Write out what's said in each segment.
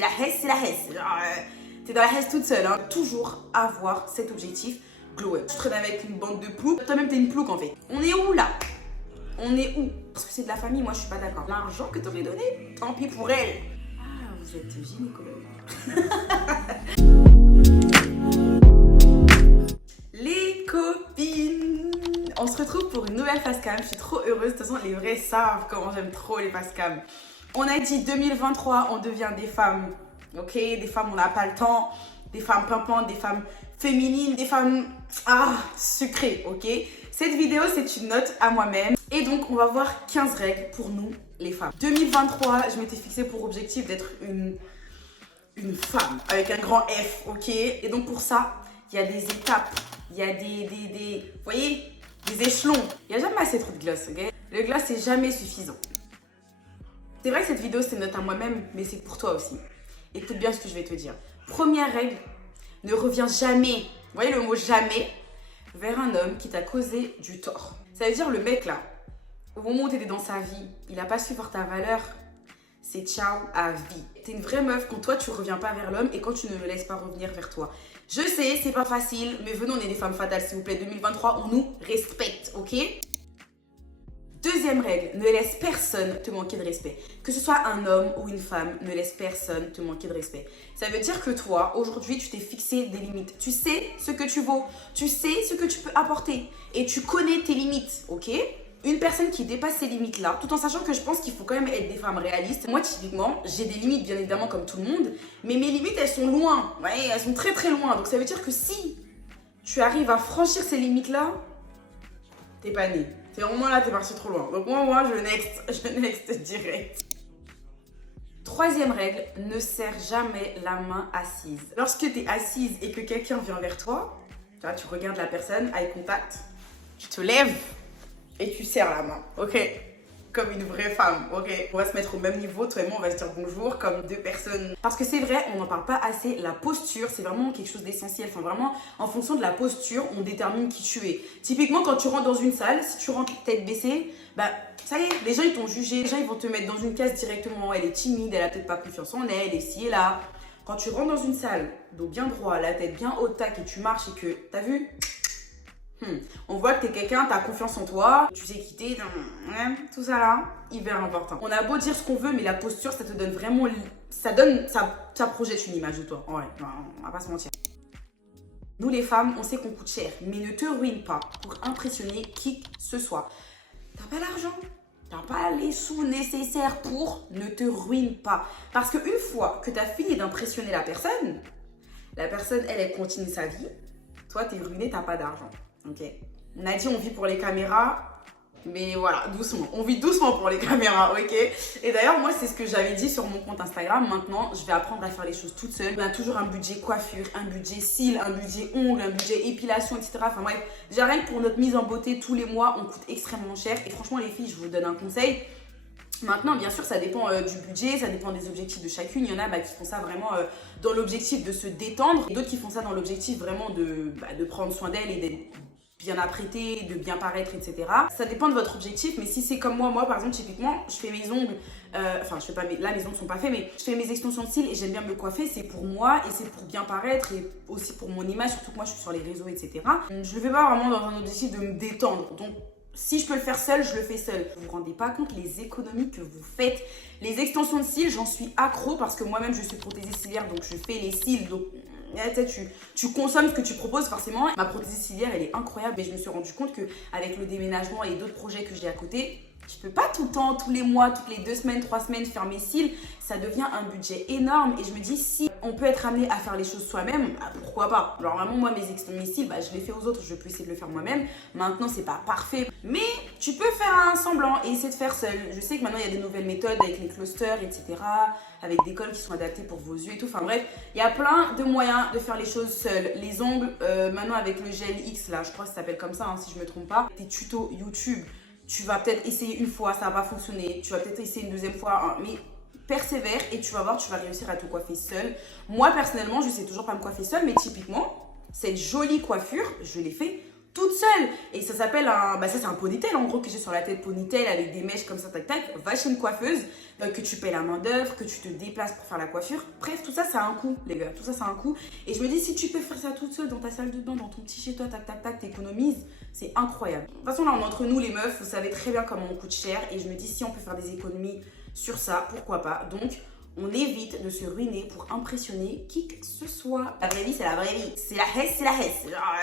la hesse, c'est la hesse. Genre, t'es dans la hesse toute seule. Hein. Toujours avoir cet objectif glow up. Tu traînes avec une bande de ploucs. Toi-même, t'es une plouc en fait. On est où là? On est où? Parce que c'est de la famille, moi je suis pas d'accord. L'argent que t'aurais donné, tant pis pour elle. Ah, vous êtes gynécologue. Les copines, on se retrouve pour une nouvelle face cam. Je suis trop heureuse. De toute façon, les vrais savent comment j'aime trop les face cam. On a dit 2023, on devient des femmes. Ok, des femmes, on n'a pas le temps. Des femmes pimpantes, des femmes féminines, des femmes sucrées. Ok. Cette vidéo, c'est une note à moi-même. Et donc, on va voir 15 règles pour nous, les femmes. 2023, je m'étais fixée pour objectif d'être une femme avec un grand F, ok? Et donc, pour ça, il y a des étapes, il y a vous voyez, des échelons. Il n'y a jamais assez trop de gloss, ok? Le gloss, c'est jamais suffisant. C'est vrai que cette vidéo, c'est une note à moi-même, mais c'est pour toi aussi. Écoute bien ce que je vais te dire. Première règle, ne reviens jamais, vous voyez le mot jamais, vers un homme qui t'a causé du tort. Ça veut dire le mec là, au moment où t'étais dans sa vie, il n'a pas su voir ta valeur, c'est ciao à vie. T'es une vraie meuf quand toi tu reviens pas vers l'homme et quand tu ne le laisses pas revenir vers toi. Je sais, c'est pas facile, mais venons, on est des femmes fatales s'il vous plaît. 2023, on nous respecte, ok? Deuxième règle, ne laisse personne te manquer de respect. Que ce soit un homme ou une femme, ne laisse personne te manquer de respect. Ça veut dire que toi, aujourd'hui, tu t'es fixé des limites. Tu sais ce que tu vaux, tu sais ce que tu peux apporter et tu connais tes limites, ok? Une personne qui dépasse ces limites-là, tout en sachant que je pense qu'il faut quand même être des femmes réalistes. Moi, typiquement, j'ai des limites, bien évidemment, comme tout le monde, mais mes limites, elles sont loin. Ouais, elles sont très, très loin. Donc, ça veut dire que si tu arrives à franchir ces limites-là, t'es pas né. C'est au moins là, t'es parti trop loin. Donc, moi, je next direct. Troisième règle, ne serre jamais la main assise. Lorsque t'es assise et que quelqu'un vient vers toi, tu regardes la personne, eye contact, tu te lèves et tu serres la main, ok? Comme une vraie femme, ok? On va se mettre au même niveau, toi et moi, on va se dire bonjour comme deux personnes. Parce que c'est vrai, on n'en parle pas assez, la posture, c'est vraiment quelque chose d'essentiel. Enfin, vraiment, en fonction de la posture, on détermine qui tu es. Typiquement, quand tu rentres dans une salle, si tu rentres tête baissée, bah, ça y est, les gens, ils t'ont jugé. Les gens, ils vont te mettre dans une case directement. Elle est timide, elle a peut-être pas confiance en elle, et ci et là. Quand tu rentres dans une salle, dos bien droit, la tête bien haute, tac, et tu marches et que, t'as vu? On voit que t'es quelqu'un, t'as confiance en toi, tu sais quitter, tout ça là, hyper important. On a beau dire ce qu'on veut, mais la posture, ça te donne vraiment, ça projette une image de toi. Ouais, on va pas se mentir. Nous les femmes, on sait qu'on coûte cher, mais ne te ruine pas pour impressionner qui que ce soit. T'as pas l'argent, t'as pas les sous nécessaires pour, ne te ruine pas. Parce qu'une fois que t'as fini d'impressionner la personne, elle continue sa vie. Toi, t'es ruiné, t'as pas d'argent. Ok. On a dit on vit pour les caméras, mais voilà, doucement. On vit doucement pour les caméras, ok? Et d'ailleurs, moi, c'est ce que j'avais dit sur mon compte Instagram. Maintenant, je vais apprendre à faire les choses toute seule. On a toujours un budget coiffure, un budget cils, un budget ongles, un budget épilation, etc. Enfin bref, j'ai rien que pour notre mise en beauté tous les mois, on coûte extrêmement cher. Et franchement, les filles, je vous donne un conseil. Maintenant, bien sûr, ça dépend du budget, ça dépend des objectifs de chacune. Il y en a qui font ça vraiment dans l'objectif de se détendre. Et d'autres qui font ça dans l'objectif vraiment de prendre soin d'elle et d'être bien apprêtée, de bien paraître, etc. Ça dépend de votre objectif, mais si c'est comme moi par exemple, typiquement, je fais mes ongles, je fais pas là mes ongles sont pas faits, mais je fais mes extensions de cils et j'aime bien me coiffer, c'est pour moi et c'est pour bien paraître et aussi pour mon image, surtout que moi je suis sur les réseaux, etc. Je le fais pas vraiment dans un objectif de me détendre, donc si je peux le faire seule, je le fais seule. Vous vous rendez pas compte les économies que vous faites. Les extensions de cils, j'en suis accro parce que moi-même je suis prothésée ciliaire, donc je fais les cils, donc tu consommes ce que tu proposes forcément. Ma prothèse ciliaire, elle est incroyable et je me suis rendu compte qu'avec le déménagement et d'autres projets que j'ai à côté, je peux pas tout le temps, tous les mois, toutes les 2 semaines, 3 semaines faire mes cils. Ça devient un budget énorme et je me dis si on peut être amené à faire les choses soi-même, pourquoi pas. Genre vraiment moi mes cils, je les fais aux autres, je peux essayer de le faire moi-même. Maintenant c'est pas parfait, mais tu peux faire un semblant et essayer de faire seul. Je sais que maintenant il y a des nouvelles méthodes avec les clusters, etc. Avec des cols qui sont adaptés pour vos yeux et tout. Enfin bref, il y a plein de moyens de faire les choses seules. Les ongles, maintenant avec le gel X là, je crois que ça s'appelle comme ça hein, si je me trompe pas. Tes tutos YouTube. Tu vas peut-être essayer une fois, ça va pas fonctionner. Tu vas peut-être essayer une deuxième fois, hein, mais persévère et tu vas voir, tu vas réussir à te coiffer seule. Moi, personnellement, je sais toujours pas me coiffer seule, mais typiquement, cette jolie coiffure, je l'ai fait toute seule. Et ça s'appelle un... Bah ça, c'est un ponytail, en gros, que j'ai sur la tête, ponytail, avec des mèches comme ça, tac, tac. Va chez une coiffeuse, que tu paies la main d'œuvre, que tu te déplaces pour faire la coiffure. Bref, tout ça, ça a un coût, les gars. Tout ça, ça a un coût. Et je me dis, si tu peux faire ça toute seule, dans ta salle de bain, dans ton petit chez toi, tac, tac, tac, t'économises, c'est incroyable. De toute façon, là, entre nous, les meufs, vous savez très bien comment on coûte cher. Et je me dis, si on peut faire des économies sur ça, pourquoi pas. Donc, on évite de se ruiner pour impressionner qui que ce soit. La vraie vie, c'est la vraie vie. C'est la hesse, c'est la hesse. Genre,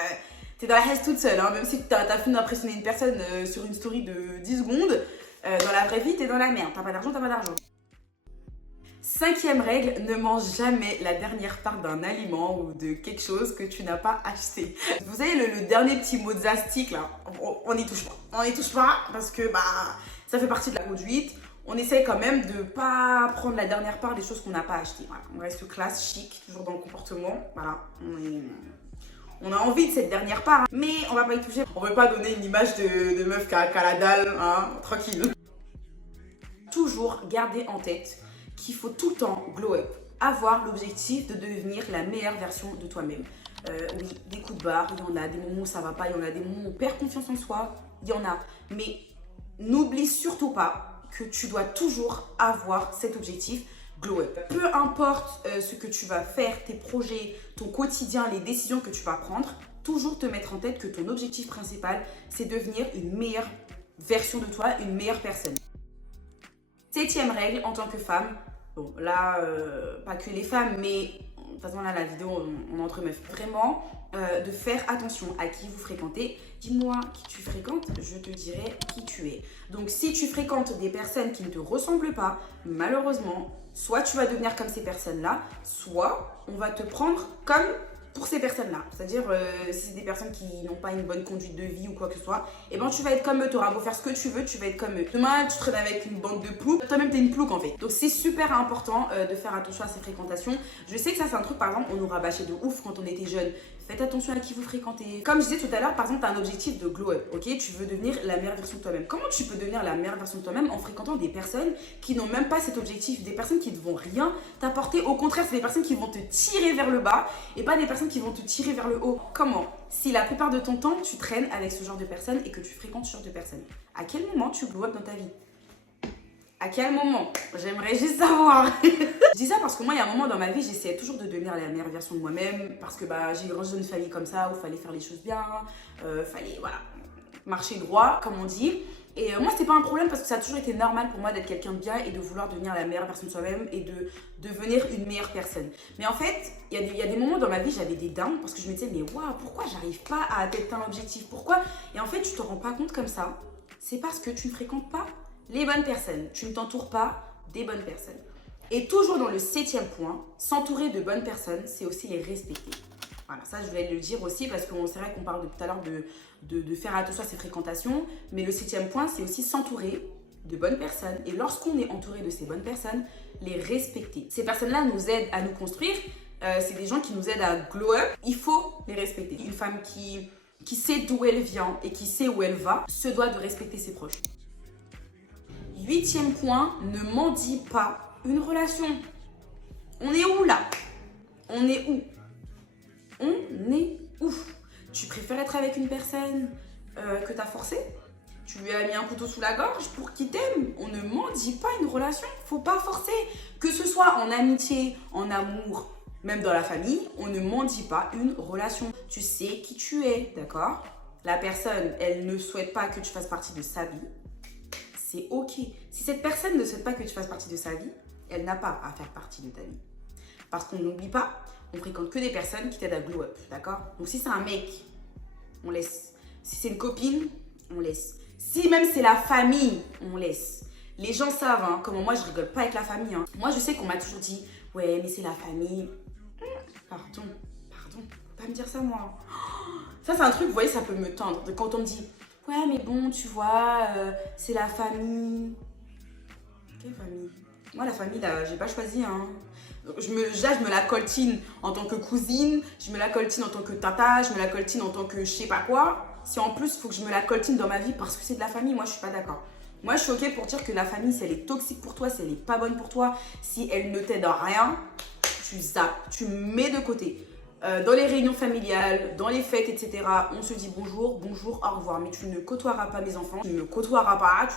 t'es dans la hesse toute seule, hein. Même si t'as fini d'impressionner une personne sur une story de 10 secondes, dans la vraie vie, t'es dans la merde. T'as pas d'argent, t'as pas d'argent. 5e règle, ne mange jamais la dernière part d'un aliment ou de quelque chose que tu n'as pas acheté. Vous savez, le dernier petit mot zastique, là, on n'y touche pas. On n'y touche pas parce que bah, ça fait partie de la conduite. On essaye quand même de ne pas prendre la dernière part des choses qu'on n'a pas achetées. Voilà. On reste classe, chic, toujours dans le comportement. Voilà, on a envie de cette dernière part, hein. Mais on va pas y toucher. On veut pas donner une image de meuf qui a la dalle, hein, tranquille. Toujours garder en tête qu'il faut tout le temps glow up. Avoir l'objectif de devenir la meilleure version de toi-même. Oui, des coups de barre, il y en a, des moments où ça va pas, il y en a des moments où on perd confiance en soi, il y en a. Mais n'oublie surtout pas que tu dois toujours avoir cet objectif glow up. Peu importe ce que tu vas faire, tes projets, ton quotidien, les décisions que tu vas prendre, toujours te mettre en tête que ton objectif principal, c'est devenir une meilleure version de toi, une meilleure personne. 7e règle en tant que femme, bon là, pas que les femmes, mais de toute façon là la vidéo on est entre meufs, vraiment de faire attention à qui vous fréquentez. Dis-moi qui tu fréquentes, je te dirai qui tu es. Donc si tu fréquentes des personnes qui ne te ressemblent pas, malheureusement, soit tu vas devenir comme ces personnes-là, soit on va te prendre comme pour ces personnes-là. C'est-à-dire, si c'est des personnes qui n'ont pas une bonne conduite de vie ou quoi que ce soit, et ben tu vas être comme eux, tu auras beau faire ce que tu veux, tu vas être comme eux. Demain, tu traînes avec une bande de ploucs, toi-même t'es une plouc en fait. Donc c'est super important de faire attention à ces fréquentations. Je sais que ça c'est un truc, par exemple, on nous rabâchait de ouf quand on était jeune. Faites attention à qui vous fréquentez. Comme je disais tout à l'heure, par exemple, tu as un objectif de glow up, ok? Tu veux devenir la meilleure version de toi-même. Comment tu peux devenir la meilleure version de toi-même en fréquentant des personnes qui n'ont même pas cet objectif, des personnes qui ne vont rien t'apporter? Au contraire, c'est des personnes qui vont te tirer vers le bas et pas des personnes qui vont te tirer vers le haut. Comment? Si la plupart de ton temps, tu traînes avec ce genre de personnes et que tu fréquentes ce genre de personnes, à quel moment tu glow up dans ta vie? À quel moment? J'aimerais juste savoir. Je dis ça parce que moi, il y a un moment dans ma vie, j'essayais toujours de devenir la meilleure version de moi-même. Parce que bah, j'ai grandi dans une famille comme ça, où il fallait faire les choses bien, fallait voilà, marcher droit, comme on dit. Et moi, c'était pas un problème parce que ça a toujours été normal pour moi d'être quelqu'un de bien et de vouloir devenir la meilleure version de soi-même et de devenir une meilleure personne. Mais en fait, il y a des moments dans ma vie, j'avais des downs parce que je me disais, mais waouh, pourquoi j'arrive pas à atteindre un objectif? Pourquoi? Et en fait, tu te rends pas compte comme ça. C'est parce que tu ne fréquentes pas les bonnes personnes. Tu ne t'entoures pas des bonnes personnes. Et toujours dans le 7e point, s'entourer de bonnes personnes, c'est aussi les respecter. Voilà, ça je voulais le dire aussi parce que c'est vrai qu'on parle tout à l'heure de faire attention à ses fréquentations, mais le 7e point, c'est aussi s'entourer de bonnes personnes. Et lorsqu'on est entouré de ces bonnes personnes, les respecter. Ces personnes-là nous aident à nous construire, c'est des gens qui nous aident à glow up. Il faut les respecter. Une femme qui sait d'où elle vient et qui sait où elle va, se doit de respecter ses proches. 8e point, ne mendie pas une relation. On est où là? On est où? On est où? Tu préfères être avec une personne que t'as forcé? Tu lui as mis un couteau sous la gorge pour qu'il t'aime? On ne mendie pas une relation. Faut pas forcer. Que ce soit en amitié, en amour, même dans la famille, on ne mendie pas une relation. Tu sais qui tu es, d'accord? La personne, elle ne souhaite pas que tu fasses partie de sa vie. C'est ok. Si cette personne ne souhaite pas que tu fasses partie de sa vie, elle n'a pas à faire partie de ta vie. Parce qu'on n'oublie pas, on fréquente que des personnes qui t'aident à glow up, d'accord? Donc si c'est un mec, on laisse. Si c'est une copine, on laisse. Si même c'est la famille, on laisse. Les gens savent, hein, comment moi je rigole pas avec la famille. Hein. Moi je sais qu'on m'a toujours dit, ouais mais c'est la famille. Pardon, faut pas me dire ça moi. Ça c'est un truc, vous voyez, ça peut me tendre. Quand on me dit, ouais mais bon tu vois, c'est la famille. Quelle famille? Moi la famille là, j'ai pas choisi hein. Je me la coltine en tant que cousine, je me la coltine en tant que tata, je me la coltine en tant que je sais pas quoi. Si en plus il faut que je me la coltine dans ma vie parce que c'est de la famille, moi je suis pas d'accord. Moi je suis ok pour dire que la famille, si elle est toxique pour toi, si elle est pas bonne pour toi, si elle ne t'aide à rien, tu zappes, tu mets de côté. Dans les réunions familiales, dans les fêtes, etc., on se dit bonjour, bonjour, au revoir. Mais tu ne côtoieras pas mes enfants, tu ne me côtoieras pas,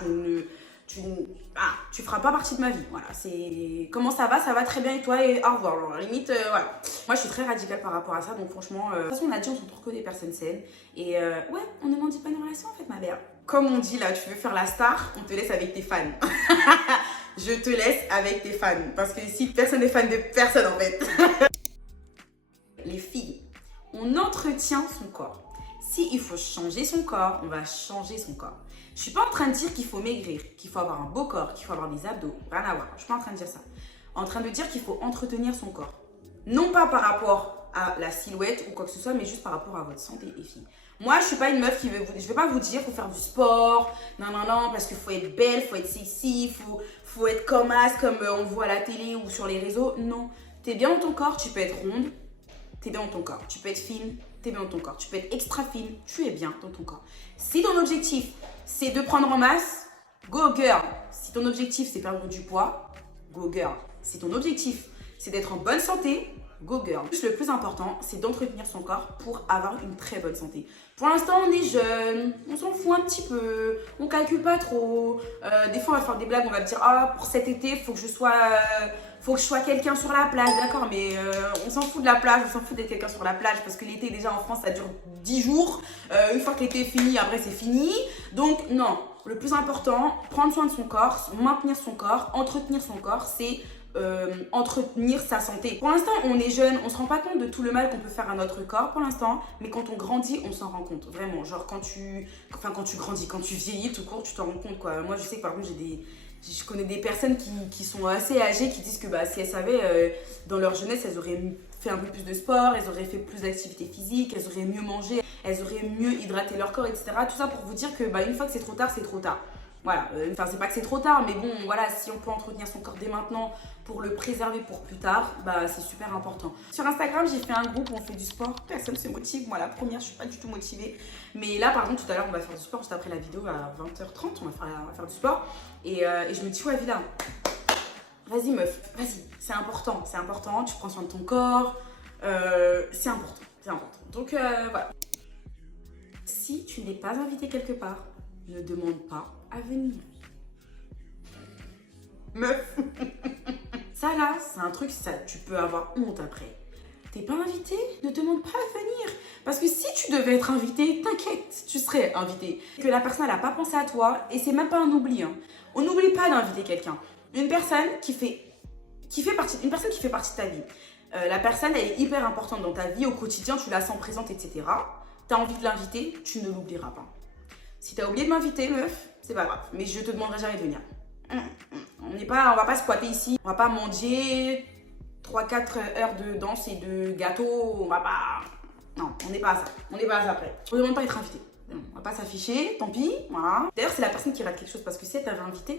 tu feras pas partie de ma vie. Voilà, c'est comment ça va très bien et toi et au revoir. Alors, limite, voilà. Moi, je suis très radicale par rapport à ça, donc franchement, de toute façon, on a dit, on s'entoure que des personnes saines. Et ouais, on ne mendie pas nos relations en fait, ma belle. Comme on dit là, tu veux faire la star, on te laisse avec tes fans. Je te laisse avec tes fans. Parce que si personne n'est fan de personne en fait. Les filles, on entretient son corps. S'il faut changer son corps, on va changer son corps. Je suis pas en train de dire qu'il faut maigrir, qu'il faut avoir un beau corps, qu'il faut avoir des abdos. Rien à voir. Je suis pas en train de dire ça. En train de dire qu'il faut entretenir son corps. Non pas par rapport à la silhouette ou quoi que ce soit, mais juste par rapport à votre santé, les filles. Moi, je suis pas une meuf qui veut je vais pas vous dire faut faire du sport, non, parce qu'il faut être belle, faut être sexy, faut être comme as, comme on voit à la télé ou sur les réseaux. Non. T'es bien dans ton corps, tu peux être ronde, t'es bien dans ton corps. Tu peux être fine, t'es bien dans ton corps. Tu peux être extra fine, tu es bien dans ton corps. Si ton objectif, c'est de prendre en masse, go girl. Si ton objectif, c'est perdre du poids, go girl. Si ton objectif, c'est d'être en bonne santé, go girl. Le plus important, c'est d'entretenir son corps pour avoir une très bonne santé. Pour l'instant, on est jeune, on s'en fout un petit peu, on calcule pas trop. Des fois, on va faire des blagues, on va dire « Ah, pour cet été, faut que je sois quelqu'un sur la plage. » D'accord, mais on s'en fout de la plage, on s'en fout d'être quelqu'un sur la plage parce que l'été, déjà en France, ça dure 10 jours. Une fois que l'été est fini, après, c'est fini. Donc, non, le plus important, prendre soin de son corps, maintenir son corps, entretenir son corps, c'est entretenir sa santé. Pour l'instant, on est jeune, on se rend pas compte de tout le mal qu'on peut faire à notre corps pour l'instant, mais quand on grandit, on s'en rend compte. Vraiment, genre quand tu grandis, quand tu vieillis tout court, tu t'en rends compte quoi. Moi, je sais que par exemple, je connais des personnes qui sont assez âgées qui disent que bah, si elles savaient, dans leur jeunesse, elles auraient fait un peu plus de sport, elles auraient fait plus d'activité physique, elles auraient mieux mangé, elles auraient mieux hydraté leur corps, etc. Tout ça pour vous dire que bah, une fois que c'est trop tard, c'est trop tard. Voilà, enfin c'est pas que c'est trop tard, mais bon, voilà, si on peut entretenir son corps dès maintenant pour le préserver pour plus tard, bah c'est super important. Sur Instagram, j'ai fait un groupe où on fait du sport, personne se motive, moi la première, je suis pas du tout motivée. Mais là, par exemple, tout à l'heure, on va faire du sport, juste après la vidéo, à 20h30, on va faire du sport. Et je me dis, ouais, Villa, vas-y meuf, vas-y, c'est important, tu prends soin de ton corps, c'est important. Donc voilà. Si tu n'es pas invité quelque part, ne demande pas à venir. Meuf. Ça là, c'est un truc, ça, tu peux avoir honte après. T'es pas invité, ne demande pas à venir. Parce que si tu devais être invité, t'inquiète, tu serais invité. Que la personne n'a pas pensé à toi, et c'est même pas un oubli. Hein. On n'oublie pas d'inviter quelqu'un. Une personne qui fait partie de ta vie. La personne, elle est hyper importante dans ta vie, au quotidien, tu la sens présente, etc. T'as envie de l'inviter, tu ne l'oublieras pas. Si t'as oublié de m'inviter, meuf, c'est pas grave. Mais je te demanderai jamais de venir. On va pas squatter ici. On va pas manger 3-4 heures de danse et de gâteau. On va pas... Non, on n'est pas à ça. On n'est pas à ça après. On ne demande pas d'être invité. On va pas s'afficher, tant pis. Voilà. D'ailleurs, c'est la personne qui rate quelque chose parce que si elle t'avait invité,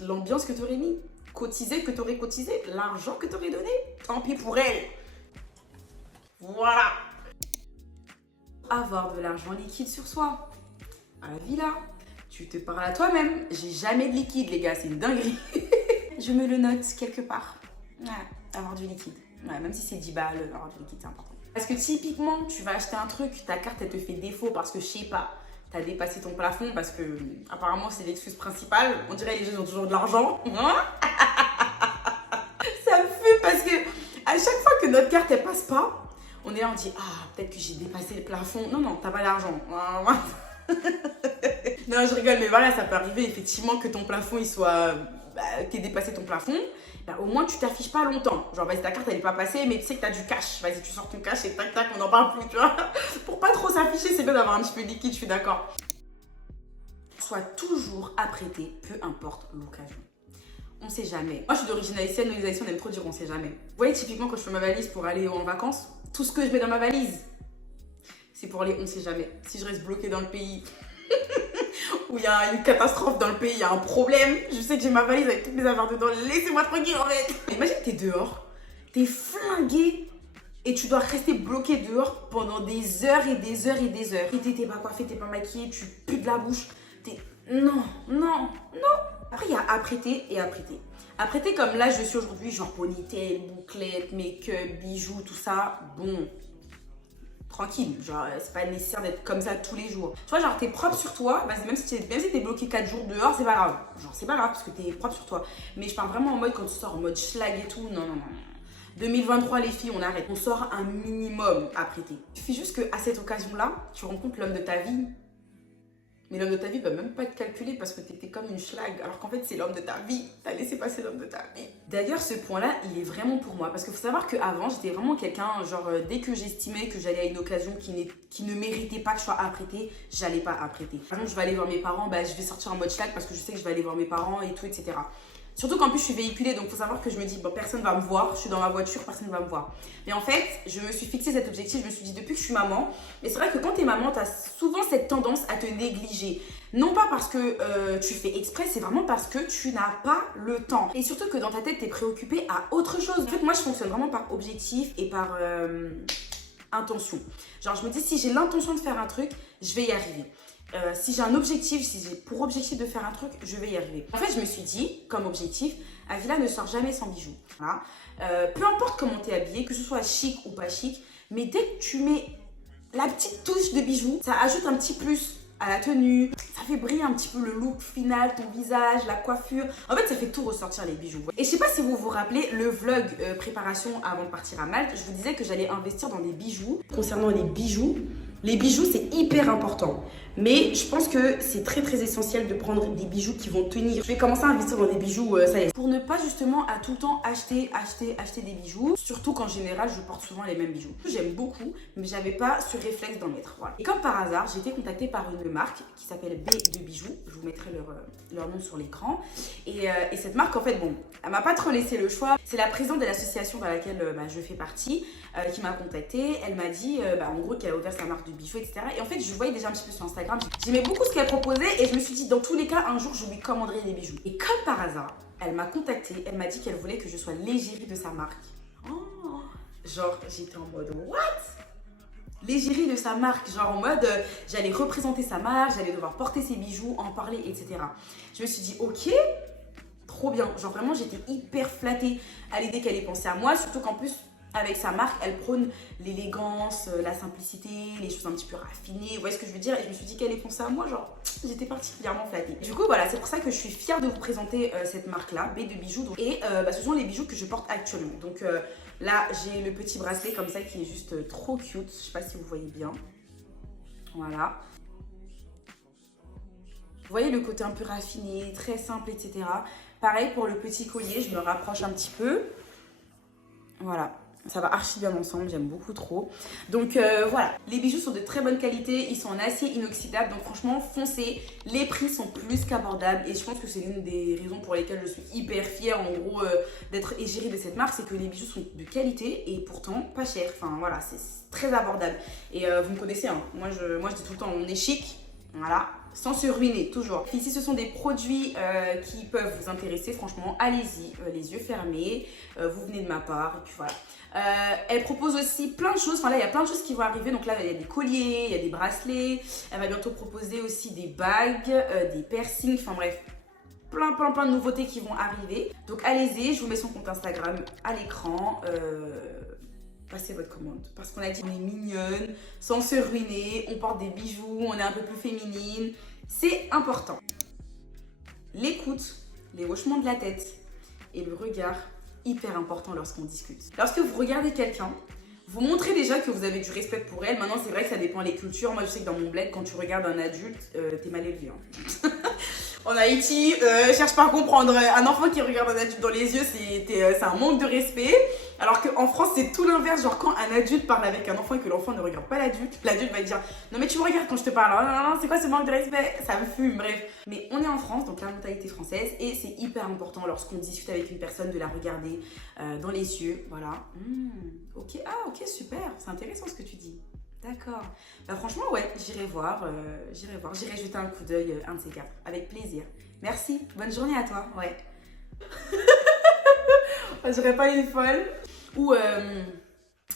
l'ambiance que t'aurais mis, que t'aurais cotisé, l'argent que t'aurais donné, tant pis pour elle. Voilà. Avoir de l'argent liquide sur soi. À la villa, tu te parles à toi-même. J'ai jamais de liquide, les gars, c'est une dinguerie. Je me le note quelque part. Ouais, avoir du liquide. Ouais, même si c'est 10 balles, avoir du liquide, c'est important. Parce que typiquement, tu vas acheter un truc, ta carte, elle te fait défaut parce que, je sais pas, t'as dépassé ton plafond parce que, apparemment, c'est l'excuse principale. On dirait que les gens ont toujours de l'argent. Ça me fume parce que, à chaque fois que notre carte, elle passe pas, on est là, on dit, ah, peut-être que j'ai dépassé le plafond. Non, t'as pas d'argent. Non, je rigole, mais voilà, ça peut arriver effectivement que ton plafond, il soit... t'aies dépassé ton plafond. Bah, au moins, tu t'affiches pas longtemps. Genre, vas-y, ta carte, elle est pas passée, mais tu sais que t'as du cash. Vas-y, tu sors ton cash et tac, tac, on n'en parle plus, tu vois. Pour pas trop s'afficher, c'est bien d'avoir un petit peu de liquide, je suis d'accord. Sois toujours apprêté, peu importe l'occasion. On sait jamais. Moi, je suis d'origine haïtienne, nous les haïtiens, on aime trop dire on sait jamais. Vous voyez, typiquement, quand je fais ma valise pour aller en vacances, tout ce que je mets dans ma valise, c'est pour aller on sait jamais. Si je reste bloquée dans le pays, où il y a une catastrophe dans le pays, il y a un problème, je sais que j'ai ma valise avec toutes mes affaires dedans, laissez-moi tranquille en fait. Imagine t'es dehors, t'es flingué et tu dois rester bloqué dehors pendant des heures et des heures et des heures. Et t'es pas coiffé, t'es pas maquillé, tu pues de la bouche, Non. Après il y a apprêter et apprêter. Apprêter comme là je suis aujourd'hui, genre ponytail, bouclette, make-up, bijoux, tout ça, bon, tranquille, genre c'est pas nécessaire d'être comme ça tous les jours. Tu vois, genre t'es propre sur toi, bah, même si t'es bloqué 4 jours dehors, c'est pas grave. Genre c'est pas grave parce que t'es propre sur toi. Mais je parle vraiment en mode quand tu sors en mode schlag et tout, non, non, non. 2023 les filles, on arrête. On sort un minimum apprêté. Il suffit juste qu'à cette occasion-là, tu rencontres l'homme de ta vie. Mais l'homme de ta vie va même pas te calculer parce que t'étais comme une schlag. Alors qu'en fait, c'est l'homme de ta vie. T'as laissé passer l'homme de ta vie. D'ailleurs, ce point-là, il est vraiment pour moi. Parce qu'il faut savoir qu'avant, j'étais vraiment quelqu'un, genre, dès que j'estimais que j'allais à une occasion qui ne méritait pas que je sois apprêtée, j'allais pas apprêter. Par exemple, je vais aller voir mes parents, bah, je vais sortir en mode schlag parce que je sais que je vais aller voir mes parents et tout, etc. Surtout qu'en plus, je suis véhiculée, donc il faut savoir que je me dis, bon, personne va me voir, je suis dans ma voiture, personne va me voir. Mais en fait, je me suis fixé cet objectif, je me suis dit, depuis que je suis maman, mais c'est vrai que quand tu es maman, tu as souvent cette tendance à te négliger. Non pas parce que tu fais exprès, c'est vraiment parce que tu n'as pas le temps. Et surtout que dans ta tête, tu es préoccupée à autre chose. En fait, moi, je fonctionne vraiment par objectif et par intention. Genre, je me dis, si j'ai l'intention de faire un truc, je vais y arriver. Si j'ai un objectif, si j'ai pour objectif de faire un truc, je vais y arriver. En fait, je me suis dit, comme objectif, Avila ne sort jamais sans bijoux. Voilà. Peu importe comment tu es habillée, que ce soit chic ou pas chic, mais dès que tu mets la petite touche de bijoux, ça ajoute un petit plus à la tenue, ça fait briller un petit peu le look final, ton visage, la coiffure. En fait, ça fait tout ressortir les bijoux. Et je sais pas si vous vous rappelez, le vlog préparation avant de partir à Malte, je vous disais que j'allais investir dans des bijoux. Concernant les bijoux, c'est hyper important. Mais je pense que c'est très très essentiel de prendre des bijoux qui vont tenir. Je vais commencer à investir dans des bijoux, ça y est. Pour ne pas justement à tout le temps acheter des bijoux. Surtout qu'en général, je porte souvent les mêmes bijoux. J'aime beaucoup, mais j'avais pas ce réflexe d'en mettre. Voilà. Et comme par hasard, j'ai été contactée par une marque qui s'appelle B de bijoux. Je vous mettrai leur nom sur l'écran. Et cette marque, en fait, bon, elle m'a pas trop laissé le choix. C'est la présidente de l'association dans laquelle je fais partie qui m'a contactée. Elle m'a dit, en gros, qu'elle a ouvert sa marque de bijoux, etc. Et en fait, je voyais déjà un petit peu sur Instagram. J'aimais beaucoup ce qu'elle proposait et je me suis dit, dans tous les cas, un jour, je lui commanderai des bijoux. Et comme par hasard, elle m'a contactée. Elle m'a dit qu'elle voulait que je sois l'égérie de sa marque. Oh, genre, j'étais en mode, what? L'égérie de sa marque, genre en mode j'allais représenter sa marque, j'allais devoir porter ses bijoux, en parler, etc. Je me suis dit ok, trop bien, genre vraiment j'étais hyper flattée à l'idée qu'elle ait pensé à moi, surtout qu'en plus avec sa marque elle prône l'élégance, la simplicité, les choses un petit peu raffinées, vous voyez ce que je veux dire, et je me suis dit qu'elle ait pensé à moi, genre j'étais particulièrement flattée. Du coup voilà, c'est pour ça que je suis fière de vous présenter cette marque là, B de bijoux, et ce sont les bijoux que je porte actuellement. Donc là, j'ai le petit bracelet comme ça qui est juste trop cute. Je sais pas si vous voyez bien. Voilà. Vous voyez le côté un peu raffiné, très simple, etc. Pareil pour le petit collier, je me rapproche un petit peu. Voilà. Ça va archi bien ensemble, j'aime beaucoup trop. Donc voilà, les bijoux sont de très bonne qualité, ils sont en acier inoxydable, donc franchement foncez, les prix sont plus qu'abordables et je pense que c'est l'une des raisons pour lesquelles je suis hyper fière en gros d'être égérie de cette marque, c'est que les bijoux sont de qualité et pourtant pas cher, enfin voilà, c'est très abordable. Et vous me connaissez, hein, moi je dis tout le temps on est chic, voilà, sans se ruiner, toujours. Ici, ce sont des produits qui peuvent vous intéresser, franchement, allez-y, les yeux fermés, vous venez de ma part, et puis voilà. Elle propose aussi plein de choses, enfin là, il y a plein de choses qui vont arriver, donc là, il y a des colliers, il y a des bracelets, elle va bientôt proposer aussi des bagues, des piercings, enfin bref, plein de nouveautés qui vont arriver. Donc allez-y, je vous mets son compte Instagram à l'écran. Passez votre commande parce qu'on a dit on est mignonne, sans se ruiner, on porte des bijoux, on est un peu plus féminine, c'est important. L'écoute, les hochements de la tête et le regard, hyper important lorsqu'on discute. Lorsque vous regardez quelqu'un, vous montrez déjà que vous avez du respect pour elle. Maintenant c'est vrai que ça dépend des cultures, moi je sais que dans mon bled quand tu regardes un adulte, t'es mal élevé. Hein. En Haïti, cherche pas à comprendre. Un enfant qui regarde un adulte dans les yeux, c'est un manque de respect. Alors qu'en France, c'est tout l'inverse. Genre, quand un adulte parle avec un enfant et que l'enfant ne regarde pas l'adulte, l'adulte va dire non, mais tu me regardes quand je te parle. Non, c'est quoi ce manque de respect? Ça me fume, bref. Mais on est en France, donc la mentalité française, et c'est hyper important lorsqu'on discute avec une personne de la regarder dans les yeux. Voilà. Ok, ok, super. C'est intéressant ce que tu dis. D'accord. Bah franchement, ouais, j'irai voir. J'irai jeter un coup d'œil, un de ces quatre. Avec plaisir. Merci. Bonne journée à toi. Ouais. Je serais pas une folle. Ou,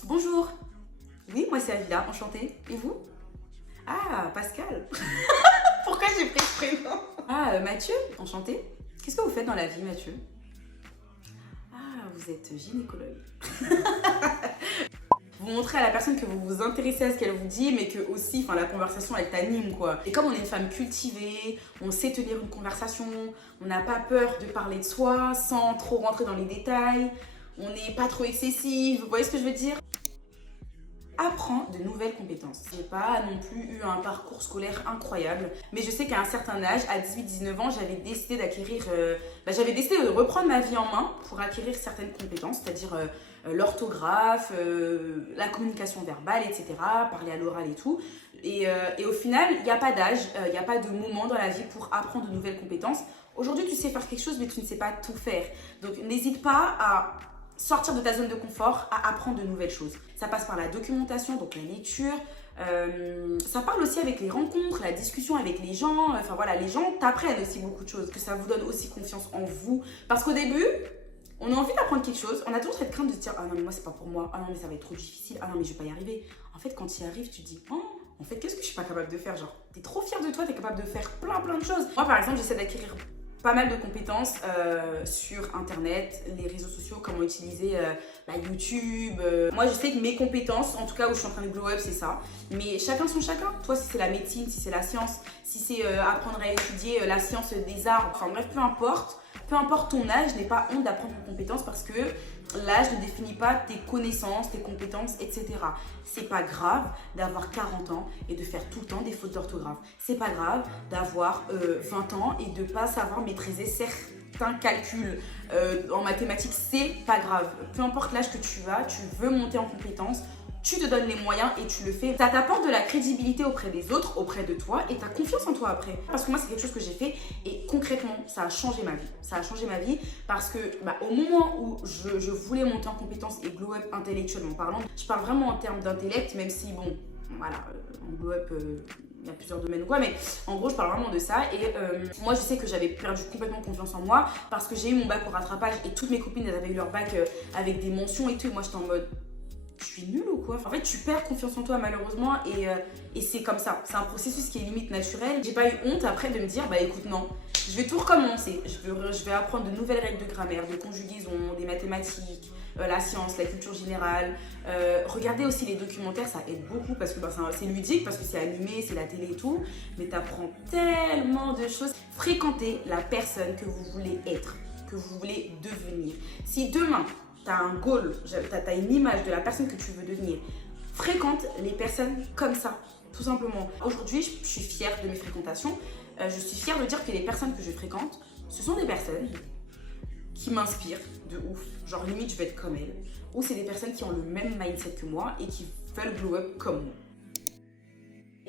bonjour. Oui, moi c'est Avila, enchantée. Et vous? Ah, Pascal. Pourquoi j'ai pris ce prénom? Ah, Mathieu, enchanté. Qu'est-ce que vous faites dans la vie, Mathieu? vous êtes gynécologue. Vous montrez à la personne que vous vous intéressez à ce qu'elle vous dit, mais que aussi, la conversation, elle t'anime, quoi. Et comme on est une femme cultivée, on sait tenir une conversation, on n'a pas peur de parler de soi sans trop rentrer dans les détails, on n'est pas trop excessive, vous voyez ce que je veux dire? Apprends de nouvelles compétences. J'ai pas non plus eu un parcours scolaire incroyable, mais je sais qu'à un certain âge, à 18-19 ans, j'avais décidé d'acquérir, j'avais décidé de reprendre ma vie en main pour acquérir certaines compétences, c'est-à-dire l'orthographe, la communication verbale, etc., parler à l'oral et tout. Et au final, il n'y a pas d'âge, il n'y a pas de moment dans la vie pour apprendre de nouvelles compétences. Aujourd'hui, tu sais faire quelque chose, mais tu ne sais pas tout faire. Donc, n'hésite pas à sortir de ta zone de confort, à apprendre de nouvelles choses. Ça passe par la documentation, donc la lecture. Ça parle aussi avec les rencontres, la discussion avec les gens. Enfin voilà, les gens t'apprennent aussi beaucoup de choses, que ça vous donne aussi confiance en vous. Parce qu'au début, on a envie d'apprendre quelque chose, on a toujours cette crainte de se dire « Ah non mais moi c'est pas pour moi, ah non mais ça va être trop difficile, ah non mais je vais pas y arriver ». En fait quand tu y arrives, tu te dis « Oh, en fait qu'est-ce que je suis pas capable de faire ?» Genre, t'es trop fière de toi, t'es capable de faire plein de choses. Moi par exemple, j'essaie d'acquérir pas mal de compétences sur internet, les réseaux sociaux, comment utiliser YouTube. Moi je sais que mes compétences, en tout cas où je suis en train de glow up, c'est ça. Mais chacun son chacun. Toi si c'est la médecine, si c'est la science, si c'est apprendre à étudier la science des arts, enfin bref, peu importe. Peu importe ton âge, n'aie pas honte d'apprendre une compétence parce que l'âge ne définit pas tes connaissances, tes compétences, etc. C'est pas grave d'avoir 40 ans et de faire tout le temps des fautes d'orthographe. C'est pas grave d'avoir 20 ans et de pas savoir maîtriser certains calculs en mathématiques. C'est pas grave. Peu importe l'âge que tu as, tu veux monter en compétences, tu te donnes les moyens et tu le fais. Ça t'apporte de la crédibilité auprès des autres, auprès de toi et tu as confiance en toi après. Parce que moi, c'est quelque chose que j'ai fait et concrètement, ça a changé ma vie. Ça a changé ma vie parce que au moment où je voulais monter en compétences et glow up intellectuellement parlant, je parle vraiment en termes d'intellect, même si bon, voilà, en glow up, il y a plusieurs domaines ou quoi, mais en gros, je parle vraiment de ça. Et moi, je sais que j'avais perdu complètement confiance en moi parce que j'ai eu mon bac au rattrapage et toutes mes copines, elles avaient eu leur bac avec des mentions et tout. Et moi, j'étais en mode... Je suis nulle ou quoi? En fait, tu perds confiance en toi malheureusement et c'est comme ça. C'est un processus qui est limite naturel. J'ai pas eu honte après de me dire, écoute, non, je vais tout recommencer. Je vais apprendre de nouvelles règles de grammaire, de conjugaison, des mathématiques, la science, la culture générale. Regardez aussi les documentaires, ça aide beaucoup parce que c'est ludique, parce que c'est animé, c'est la télé et tout. Mais tu apprends tellement de choses. Fréquentez la personne que vous voulez être, que vous voulez devenir. Si demain, tu as un goal, tu as une image de la personne que tu veux devenir, fréquente les personnes comme ça, tout simplement. Aujourd'hui, je suis fière de mes fréquentations. Je suis fière de dire que les personnes que je fréquente, ce sont des personnes qui m'inspirent de ouf. Genre limite, je vais être comme elles. Ou c'est des personnes qui ont le même mindset que moi et qui veulent glow up comme moi.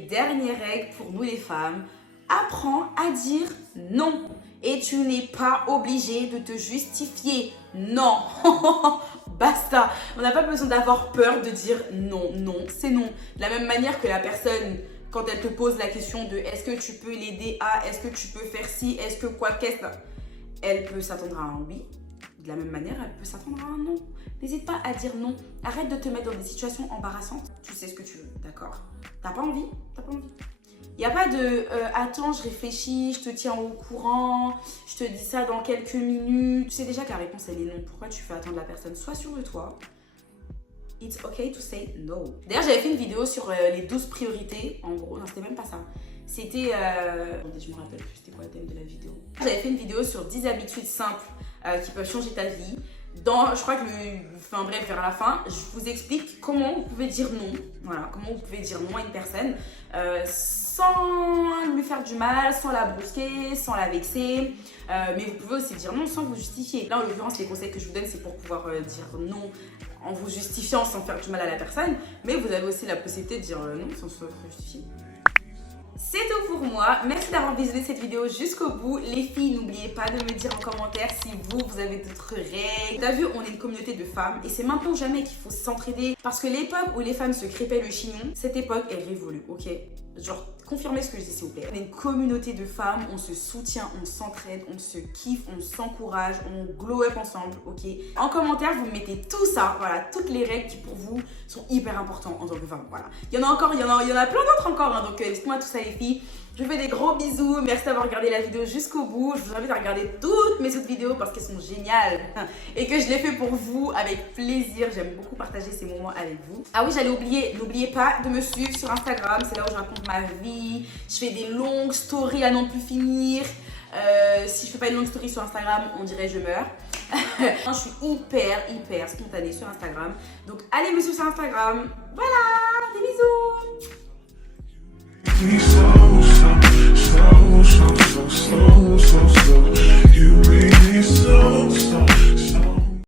Dernière règle pour nous les femmes, apprends à dire non. Et tu n'es pas obligé de te justifier. Non. Basta. On n'a pas besoin d'avoir peur de dire non. Non, c'est non. De la même manière que la personne, quand elle te pose la question de est-ce que tu peux l'aider à, est-ce que tu peux faire ci, est-ce que quoi, qu'est-ce, elle peut s'attendre à un oui. De la même manière, elle peut s'attendre à un non. N'hésite pas à dire non. Arrête de te mettre dans des situations embarrassantes. Tu sais ce que tu veux, d'accord? T'as pas envie? T'as pas envie. Il n'y a pas de attends, je réfléchis, je te tiens au courant, je te dis ça dans quelques minutes. Tu sais déjà que la réponse elle est non. Pourquoi tu fais attendre la personne? Sois sûr de toi. It's okay to say no. D'ailleurs, j'avais fait une vidéo sur les 12 priorités. En gros, non, c'était même pas ça. C'était. Attendez, je me rappelle plus, c'était quoi le thème de la vidéo? J'avais fait une vidéo sur 10 habitudes simples qui peuvent changer ta vie. Je crois que bref, vers la fin, je vous explique comment vous pouvez dire non. Voilà, comment vous pouvez dire non à une personne sans lui faire du mal, sans la brusquer, sans la vexer. Mais vous pouvez aussi dire non sans vous justifier. Là, en l'occurrence, les conseils que je vous donne, c'est pour pouvoir dire non en vous justifiant sans faire du mal à la personne. Mais vous avez aussi la possibilité de dire non sans se justifier. C'est tout pour moi. Merci d'avoir visionné cette vidéo jusqu'au bout. Les filles, n'oubliez pas de me dire en commentaire si vous avez d'autres règles. T'as vu, on est une communauté de femmes et c'est maintenant ou jamais qu'il faut s'entraider. Parce que l'époque où les femmes se crêpaient le chignon, cette époque est révolue, ok? Genre, confirmez ce que je dis s'il vous plaît. On est une communauté de femmes, on se soutient, on s'entraide, on se kiffe, on s'encourage, on glow up ensemble, ok? En commentaire, vous mettez tout ça, voilà, toutes les règles qui pour vous sont hyper importantes en tant que femme, voilà. Il y en a encore, il y en a plein d'autres encore, hein, donc dites-moi tout ça les filles. Je vous fais des gros bisous, merci d'avoir regardé la vidéo jusqu'au bout. Je vous invite à regarder toutes mes autres vidéos parce qu'elles sont géniales et que je les fais pour vous avec plaisir. J'aime beaucoup partager ces moments avec vous. Ah oui, j'allais oublier, n'oubliez pas de me suivre sur Instagram, c'est là où je raconte ma vie. Je fais des longues stories à n'en plus finir. Si je fais pas une longue story sur Instagram, on dirait je meurs. Je suis hyper spontanée sur Instagram. Donc allez me suivre sur Instagram. Voilà, des bisous.